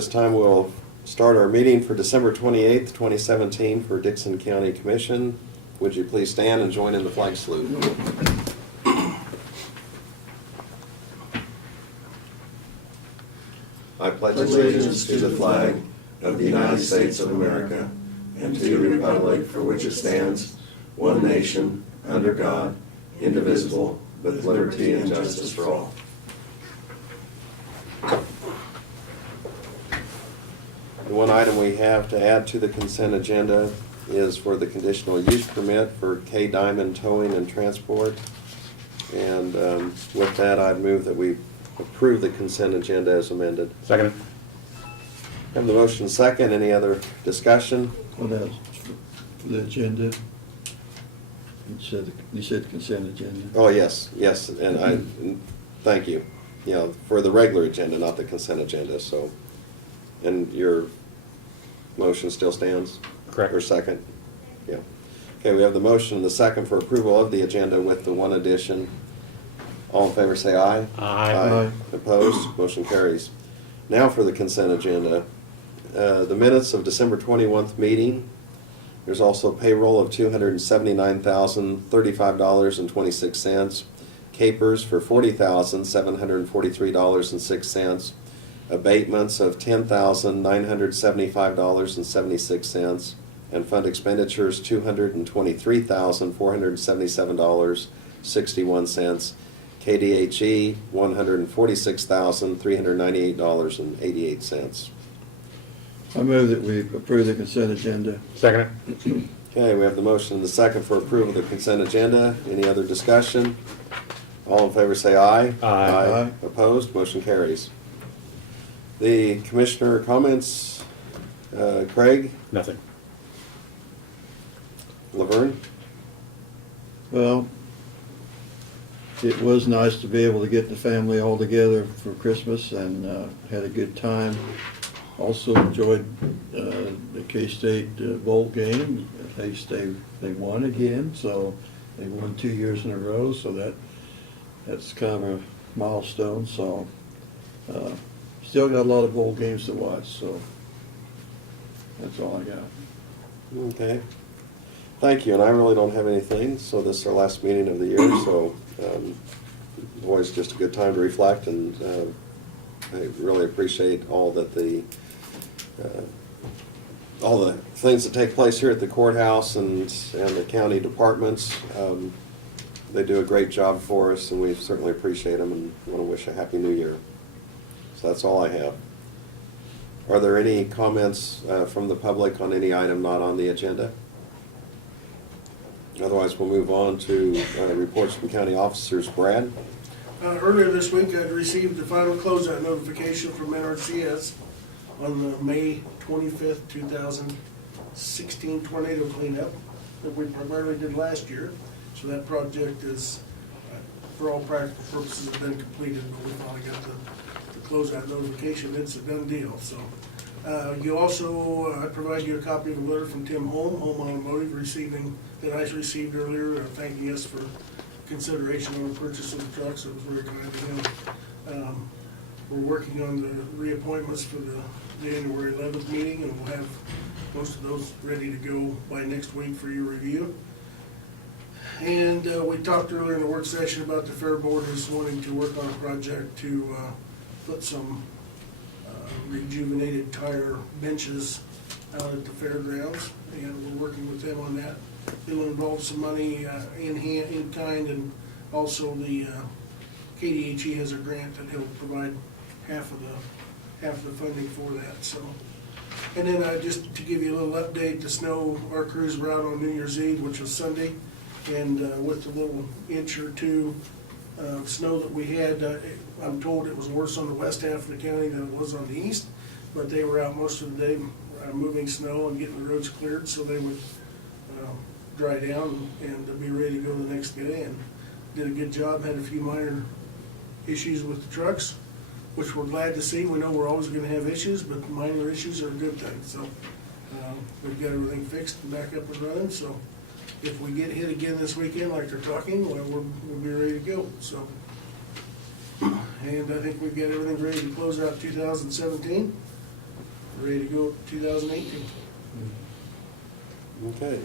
this time we'll start our meeting for December 28th, 2017 for Dixon County Commission. Would you please stand and join in the flag salute? I pledge Allegiance to the flag of the United States of America and to the republic for which it stands, one nation, under God, indivisible, with liberty and justice for all. The one item we have to add to the consent agenda is for the conditional use permit for K Diamond Towing and Transport. And with that, I'd move that we approve the consent agenda as amended. Second. Have the motion second. Any other discussion? Well, that's for the agenda. You said consent agenda. Oh, yes, and thank you. You know, for the regular agenda, not the consent agenda, so. And your motion still stands? Correct. Or second? Yeah. Okay, we have the motion and the second for approval of the agenda with the one addition. All in favor say aye. Aye. Opposed? Motion carries. Now for the consent agenda. The minutes of December 21st meeting. There's also payroll of $279,035.26. Capers for $40,743.06. Abatements of $10,975.76. And fund expenditures $223,477.61. KDHE $146,398.88. I move that we approve the consent agenda. Second. Okay, we have the motion and the second for approval of the consent agenda. Any other discussion? All in favor say aye. Aye. Opposed? Motion carries. The commissioner comments, Craig, Nothing. Laverne? Well, it was nice to be able to get the family all together for Christmas and had a good time. Also enjoyed the K-State bowl game. They won again, so they won 2 years in a row. So that's kind of a milestone. So still got a lot of bowl games to watch. So that's all I got. Okay. Thank you, and I really don't have anything, so this is our last meeting of the year, so always just a good time to reflect, and I really appreciate all that all the things that take place here at the courthouse and the county departments. They do a great job for us, and we certainly appreciate them and want to wish a happy new year. So that's all I have. Are there any comments from the public on any item not on the agenda? Otherwise, we'll move on to reports from county officers. Brad? Earlier this week, I'd received the final closeout notification from NRCS on the May 25th, 2016 tornado cleanup that we primarily did last year. So that project is, for all practical purposes, has been completed, but we finally got the closeout notification. It's a done deal. So you also, I provide you a copy of a letter from Tim Home Automotive, that I received earlier, thanking us for consideration on the purchase of the trucks. It was very kind of him. We're working on the reappointments for the January 11th meeting, and we'll have most of those ready to go by next week for your review. And we talked earlier in the work session about the Fair Board is wanting to work on a project to put some rejuvenated tire benches out at the fairgrounds, and we're working with them on that. It'll involve some money in kind, and also the KDHE has a grant that he'll provide half of the funding for that. So, and then just to give you a little update, the snow, our crews were out on New Year's Eve, which was Sunday, and with the little inch or two of snow that we had, I'm told it was worse on the west half of the county than it was on the east, but they were out most of the day moving snow and getting the roads cleared so they would dry down and be ready to go the next day, and did a good job. Had a few minor issues with the trucks, which we're glad to see. We know we're always going to have issues, but minor issues are a good thing. So we've got everything fixed and back up and running. So if we get hit again this weekend like they're talking, well, we'll be ready to go. So, and I think we've got everything ready to close out 2017. ready to go 2018. Okay.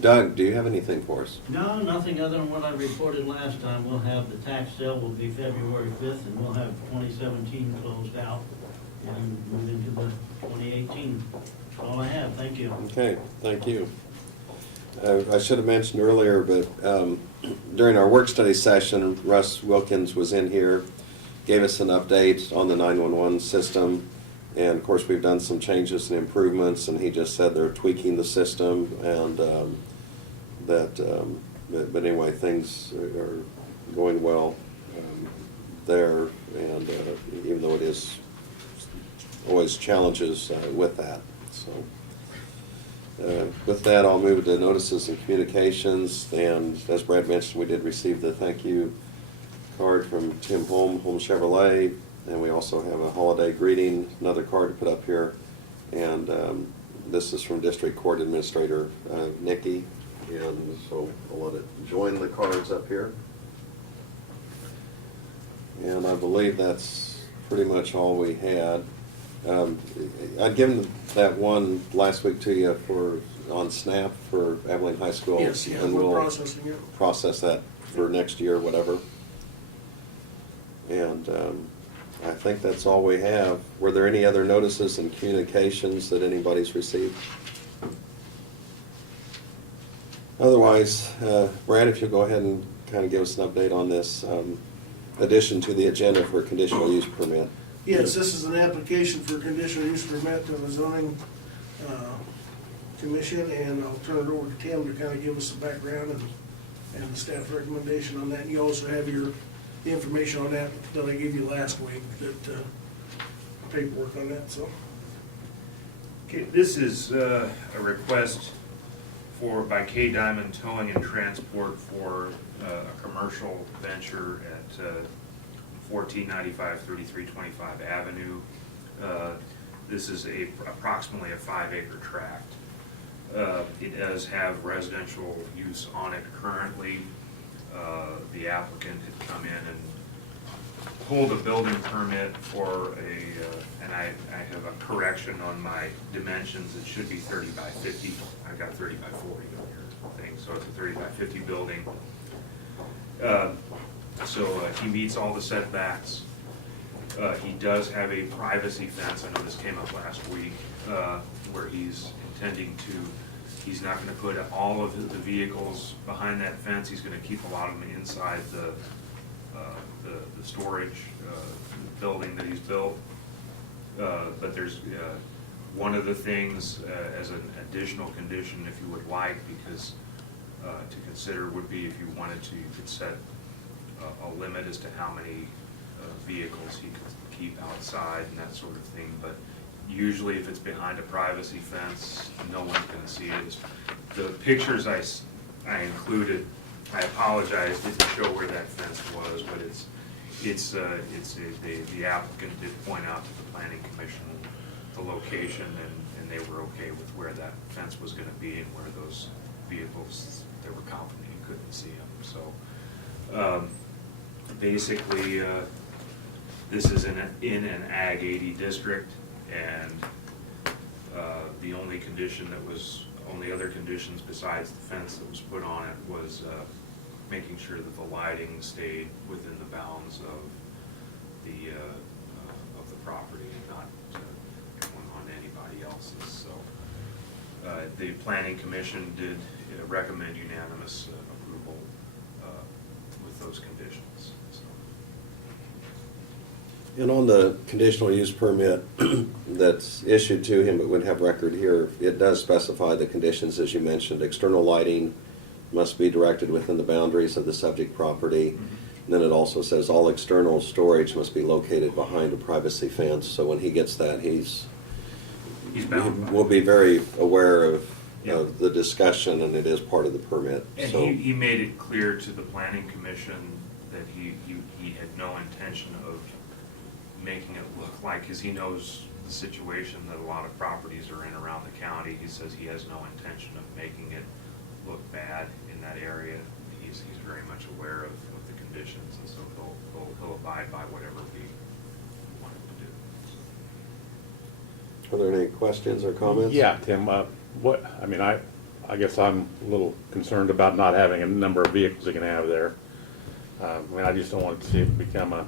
Doug, do you have anything for us? No, nothing other than what I reported last time. We'll have the tax sale will be February 5th, and we'll have 2017 closed out and move into the 2018. That's all I have. Thank you. Okay, thank you. I should have mentioned earlier, but during our work study session, Russ Wilkins was in here, gave us an update on the 911 system. And of course, we've done some changes and improvements, and he just said they're tweaking the system, and but anyway, things are going well there, and even though it is always challenges with that. So with that, I'll move to notices and communications, and as Brad mentioned, we did receive the thank you card from Tim Holm Chevrolet. And we also have a holiday greeting, another card to put up here. And this is from District Court Administrator Nikki. And so I'll let it join the cards up here. And I believe that's pretty much all we had. I'd given that one last week to you on SNAP for Abilene High School. Yes, yeah, And we're we'll processing it. process that for next year, whatever. And I think that's all we have. Were there any other notices and communications that anybody's received? Otherwise, Brad, if you'll go ahead and kind of give us an update on this addition to the agenda for a conditional use permit. Yes, this is an application for conditional use permit to the zoning commission, and I'll turn it over to Tim to kind of give us the background and the staff recommendation on that. And you also have the information on that I gave you last week, that paperwork on that, so. Okay, this is a request by K Diamond Towing and Transport for a commercial venture at 1495 3325 Avenue. This is approximately a 5-acre tract. It does have residential use on it currently. The applicant had come in and pulled a building permit for and I have a correction on my dimensions. It should be 30 by 50. I got 30 by 40 on your thing, so it's a 30 by 50 building. So he meets all the setbacks. He does have a privacy fence. I know this came up last week, where he's intending to, he's not gonna put all of the vehicles behind that fence. He's gonna keep a lot of them inside the storage building that he's built. But there's one of the things as an additional condition, if you would like, because to consider would be if you wanted to, you could set a limit as to how many vehicles he could keep outside and that sort of thing. But usually if it's behind a privacy fence, no one's going to see it. The pictures I included, I apologize, didn't show where that fence was, but the applicant did point out to the planning commission the location, and they were okay with where that fence was going to be and where those vehicles, they were confident you couldn't see them. So basically, this is in an Ag 80 district, and the only other conditions besides the fence that was put on it was making sure that the lighting stayed within the bounds of the property and not going on anybody else's. So the planning commission did recommend unanimous approval with those conditions. So. And on the conditional use permit that's issued to him but would have record here, it does specify the conditions as you mentioned. External lighting must be directed within the boundaries of the subject property. And then it also says all external storage must be located behind a privacy fence. So when he gets that, he's bound. We'll be very aware of the discussion, and it is part of the permit. And So he made it clear to the planning commission that he had no intention of making it look like, because he knows the situation that a lot of properties are in around the county. He says he has no intention of making it look bad in that area. He's very much aware of the conditions, and so he'll abide by whatever we want him to do. Are there any questions or comments? Yeah, Tim, I guess I'm a little concerned about not having a number of vehicles you can have there. I just don't want to see it become a,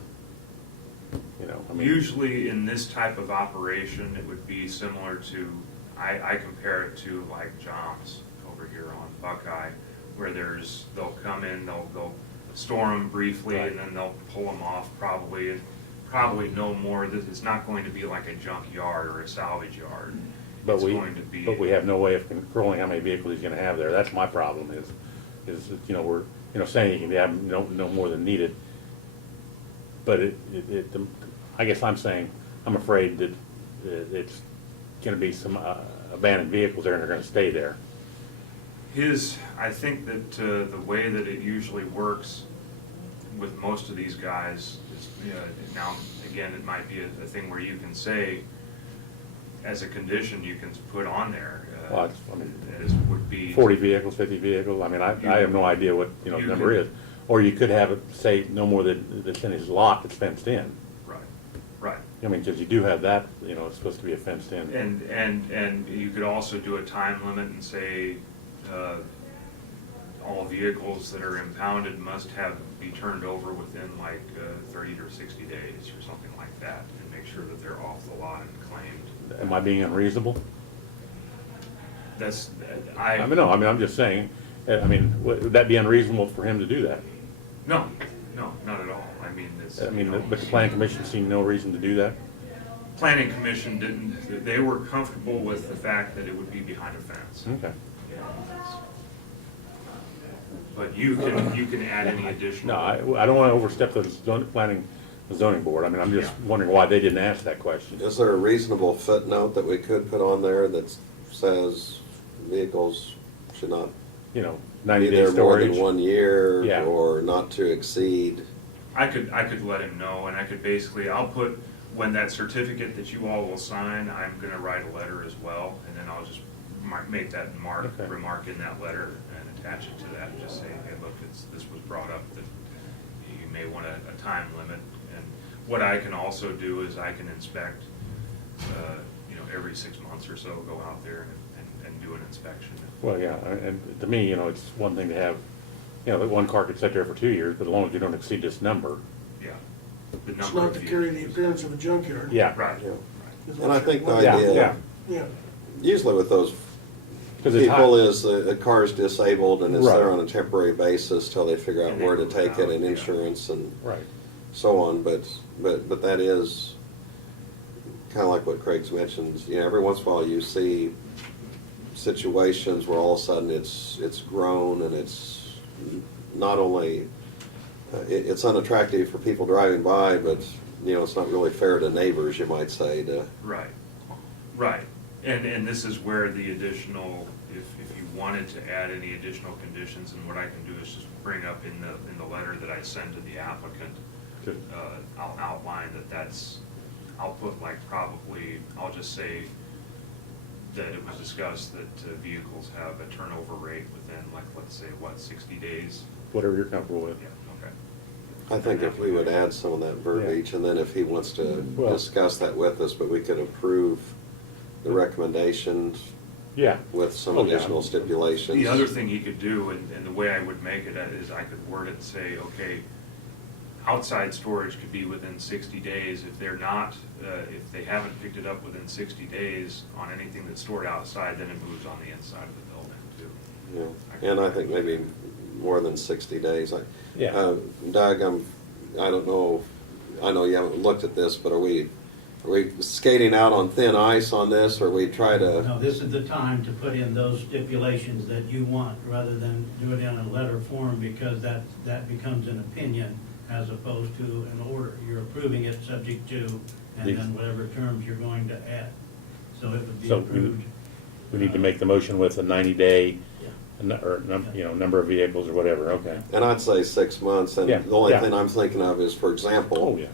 Usually in this type of operation, it would be similar to, I compare it to like John's over here on Buckeye, where they'll come in, they'll store them briefly, Right. and then they'll pull them off probably no more, it's not going to be like a junk yard or a salvage yard. but It's we, going to be. but we have no way of controlling how many vehicles he's gonna have there. That's my problem is, we're, saying you can have no more than needed. But I guess I'm saying, I'm afraid that it's gonna be some abandoned vehicles there and they're gonna stay there. I think that the way that it usually works with most of these guys is, now, again, it might be a thing where you can say, as a condition, you can put on there, Well, as would be. 40 vehicles, 50 vehicles, I have no idea what, the You number could- is. Or you could have it say no more than that's in his lot that's fenced in. Right. Because you do have that, it's supposed to be a fenced in. And you could also do a time limit and say, all vehicles that are impounded must be turned over within like 30 or 60 days or something like that, and make sure that they're off the lot and claimed. Am I being unreasonable? That's, No, I'm just saying, would that be unreasonable for him to do that? No, not at all. But the planning commission seen no reason to do that? Planning commission didn't, they were comfortable with the fact that it would be behind a fence. Okay. But you can add any additional. No, I don't want to overstep the zoning board. I'm just wondering why they didn't ask that question. Is there a reasonable footnote that we could put on there that says vehicles should not 90 be day there more storage. than 1 year, Yeah. or not to exceed? I could let him know, and I could basically, I'll put, when that certificate that you all will sign, I'm gonna write a letter as well, and then I'll just make that Okay. remark in that letter and attach it to that, and just say, hey, look, this was brought up, that you may want a time limit. And what I can also do is I can inspect, every 6 months or so, go out there and do an inspection. Well, yeah, and to me, it's one thing to have, that one car could sit there for 2 years, but as long as you don't exceed this number. Yeah. The It's number not of to carry the vehicles. appearance of a junkyard. Yeah. Right. Yeah. Is And what I think the you're- Yeah, idea, yeah. Yeah, usually with those 'Cause it's high. people, is the car's disabled and it's Right. there on a temporary basis till they figure out And they where to move take out, it and yeah. insurance and Right. so on. But that is kind of like what Craig's mentioned. Every once in a while you see situations where all of a sudden it's grown, and it's not only it's unattractive for people driving by, but it's not really fair to neighbors, you might say, to. Right. And this is where the additional, if you wanted to add any additional conditions, and what I can do is just bring up in the letter that I send to the applicant, Good. I'll outline I'll put like probably, I'll just say that it was discussed that vehicles have a turnover rate within, like, let's say, 60 days? Whatever you're comfortable with. Yeah, okay. I think if we would add some of that verbiage, and then if he wants to Well- discuss that with us, but we could approve the recommendations Yeah. with some Oh, yeah. additional stipulations. The other thing he could do, and the way I would make it is I could word it and say, okay, outside storage could be within 60 days. If they're not, if they haven't picked it up within 60 days on anything that's stored outside, then it moves on the inside of the building too. Yeah, and I think maybe more than 60 days. Yeah. Doug, I don't know, I know you haven't looked at this, but are we skating out on thin ice on this, or we try to? No, this is the time to put in those stipulations that you want, rather than do it in a letter form, because that becomes an opinion as opposed to an order. You're approving it subject to, and then whatever terms you're going to add. So it would be So approved. we need to make the motion with a 90-day, Yeah. number of vehicles or whatever, okay. And I'd say 6 months, and Yeah, the only yeah. thing I'm thinking of is, for example, Oh, yeah.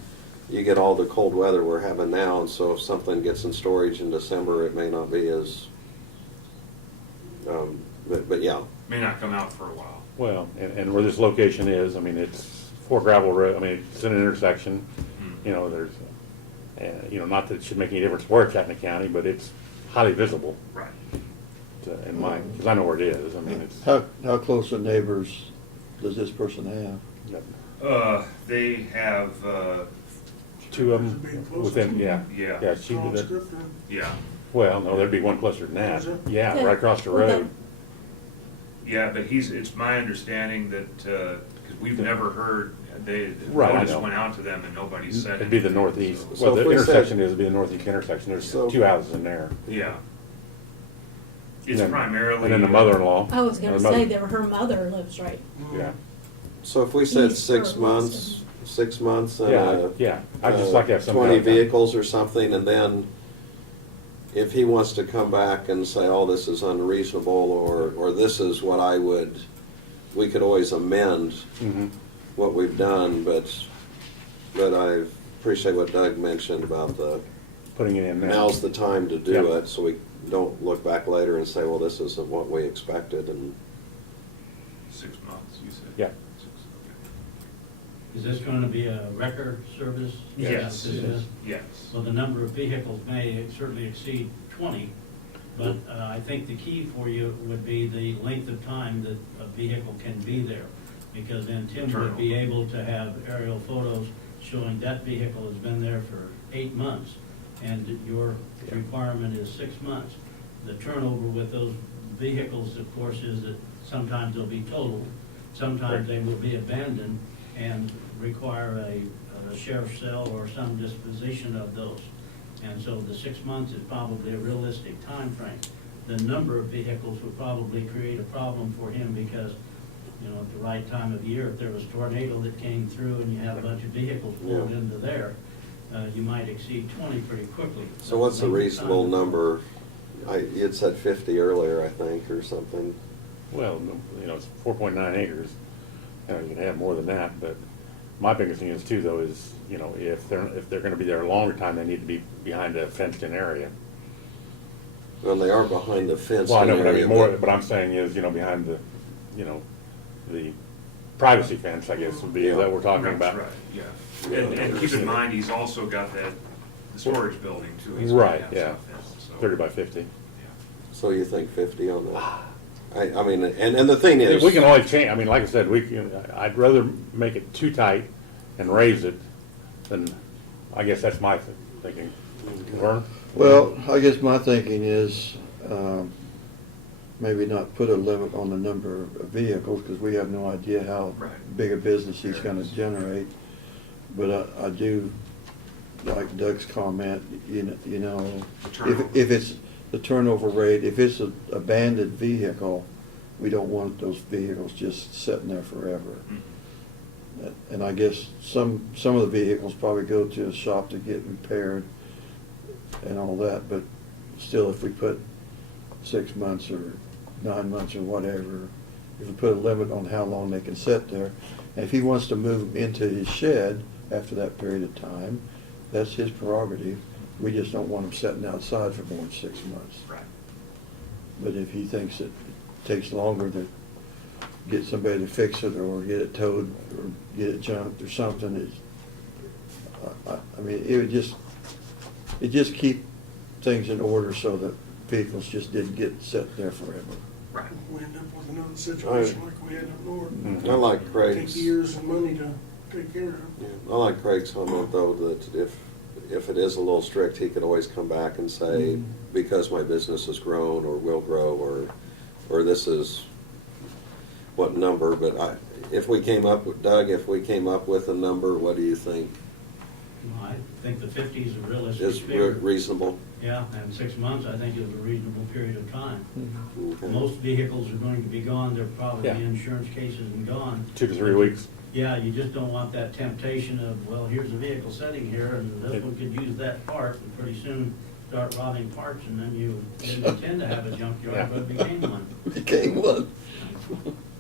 you get all the cold weather we're having now, and so if something gets in storage in December, it may not be as, but yeah. May not come out for a while. Well, and where this location is, it's 4 gravel road, it's in an intersection, Hmm. there's, You know, not that it should make any difference where it's at in the county, but it's highly visible Right. in my, because I know where it is. I mean, it's. How close are neighbors does this person have? They have, Two of Is it being them close within, to- yeah. Yeah. Yeah, she, Conscript, or- yeah, well, no, there'd be one closer than that. Is it? Yeah, right across the road. yeah, but it's my understanding that, because we've never heard, Right, I notice know. went out to them and nobody said It'd be the anything. northeast. So Well, if the we said- intersection is, it'd be the northeast intersection. There's So- two houses in there. Yeah. It's And then- primarily. And then the mother-in-law. I was gonna Her mother- say that her mother lives right. Yeah, So if we said East 6 or months, 6 months and yeah. I'd just like to have some. 20 kind of- vehicles or something, and then if he wants to come back and say, oh, this is unreasonable, or this is what I would, we could always amend Mhm. what we've done, but I appreciate what Doug mentioned about Putting it in there. now's the time to do Yeah. it, so we don't look back later and say, well, this isn't what we expected, and 6 months, you said? Yeah. 6, Is this gonna be a record service? Yes. This is? yes. Well, the number of vehicles may certainly exceed 20, but I think the key for you would be the length of time that a vehicle can be there. Because then Tim would be able to have aerial photos showing that vehicle has been there for 8 months, and your requirement is 6 months. The turnover with those vehicles, of course, is that sometimes they'll be totaled, sometimes they will be abandoned and require a sheriff's sale or some disposition of those. And so the 6 months is probably a realistic time frame. The number of vehicles would probably create a problem for him because, you know, at the right time of year, if there was a tornado that came through and you have a bunch of vehicles pulled Yeah. into there, you might exceed 20 pretty quickly. so what's a Length of reasonable time. number? You had said 50 earlier, I think, or something. Well, you know, it's 4.9 acres. You know, you can have more than that, but my biggest thing is too, though, is, you know, if they're gonna be there a longer time, they need to be behind a fenced-in area. Well, they are behind the fence. Well, I know, but I area, mean, more, but I'm saying is, you know, behind the, you know, the privacy fence, I guess, would be, Yeah. that we're talking That's about. right, yeah. And keep in mind, he's also got the storage building too. He's Right, gonna have yeah. something, so- 30 by 50. Yeah. So you think 50 on that? I mean, and the thing is. We can always change, I mean, like I said, I'd rather make it too tight and raise it than, I guess that's my thinking. Vern? Well, I guess my thinking is, maybe not put a limit on the number of vehicles, because we have no idea how Right. big a business he's gonna generate. But I do like Doug's comment, you know, The turnover. if it's the turnover rate, if it's an abandoned vehicle, we don't want those vehicles just sitting there forever. Mhm. And I guess some of the vehicles probably go to a shop to get repaired and all that, but still, if we put 6 months or 9 months or whatever, if we put a limit on how long they can sit there, and if he wants to move them into his shed after that period of time, that's his prerogative. We just don't want them sitting outside for more than 6 months. Right. But if he thinks it takes longer to get somebody to fix it or get it towed or get it junked or something, I mean, it just keep things in order so that vehicles just didn't get set there forever. Right. We end up with another situation like we had up north. I like Take Craig's. years and money to take care of. Yeah, I like Craig's comment, though, that if it is a little strict, he could always come back and say, because my business has grown or will grow, or this is what number, but if we came up with, Doug, if we came up with a number, what do you think Well, I think the 50 is a realistic is figure. reasonable? Yeah, and 6 months, I think, is a reasonable period of time. Okay. Most vehicles are going to be gone, they're probably Yeah. insurance cases and gone. 2 to 3 weeks. Yeah, you just don't want that temptation of, well, here's a vehicle sitting here, and this one could use that part, and pretty soon start robbing parts, and then you didn't intend to have a Yeah. junkyard, but it became one. Became one.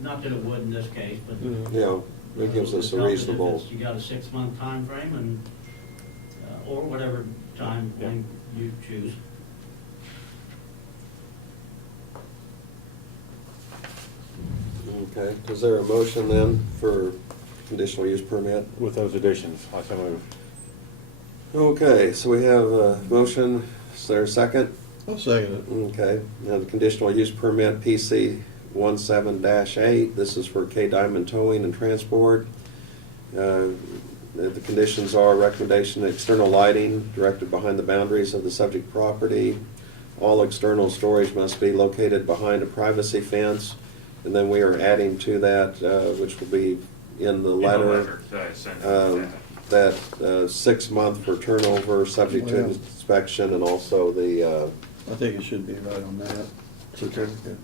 Not that it would in this case, but. Yeah, it gives us a reasonable, You got a 6-month time frame, and, or whatever time Yeah. when you choose. okay. Is there a motion then for conditional use permit? With those additions, I so move. Okay, so we have a motion, is there a second? I'll second Okay, now the conditional use permit PC 17-8, this is for K Diamond Towing and Transport. The conditions are recommendation, external lighting directed behind the boundaries of the subject property. All external storage must be located behind a privacy fence. And then we are adding to that, which will be in the In the letter, that I sent um, that. that 6 month for turnover, subject to Wow. inspection, and also the it. I think it should be right on that certificate.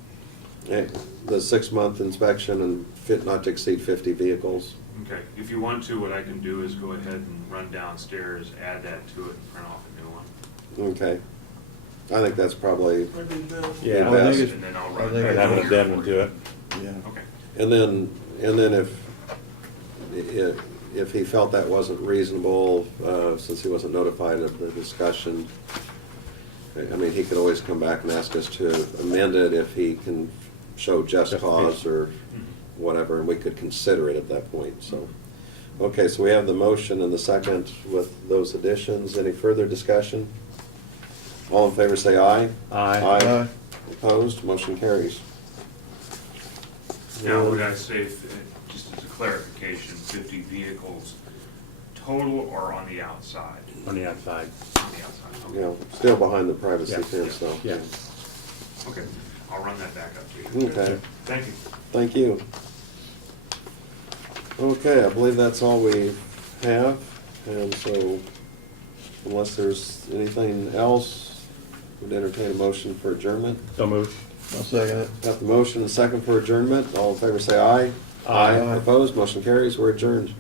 the 6 month inspection and fit not to exceed 50 vehicles. Okay, if you want to, what I can do is go ahead and run downstairs, add that to it, and print off a new one. Okay. I think that's probably, That'd be better. Yeah, I best. think it's, And then I'll I run think that and have an down. addendum to it. yeah. Okay, and then if he felt that wasn't reasonable, since he wasn't notified of the discussion, I mean, he could always come back and ask us to amend it if he can show just cause or whatever, and we could consider it at that point, so. Okay, so we have the motion and the second with those additions. Any further discussion? All in favor say aye. Aye. Aye. Opposed, motion carries. now, would I say, just as a clarification, 50 vehicles total or on the outside? On the outside. On the outside, You okay. know, still behind the privacy Yeah, fence, though. Yeah. Okay, I'll run that back up to you. Okay, Thank you. thank you. Okay, I believe that's all we have, and so unless there's anything else, we'd entertain a motion for adjournment. So moved. I'll second it. Got the motion and second for adjournment. All in favor say aye. Aye. Opposed, motion carries. We're adjourned.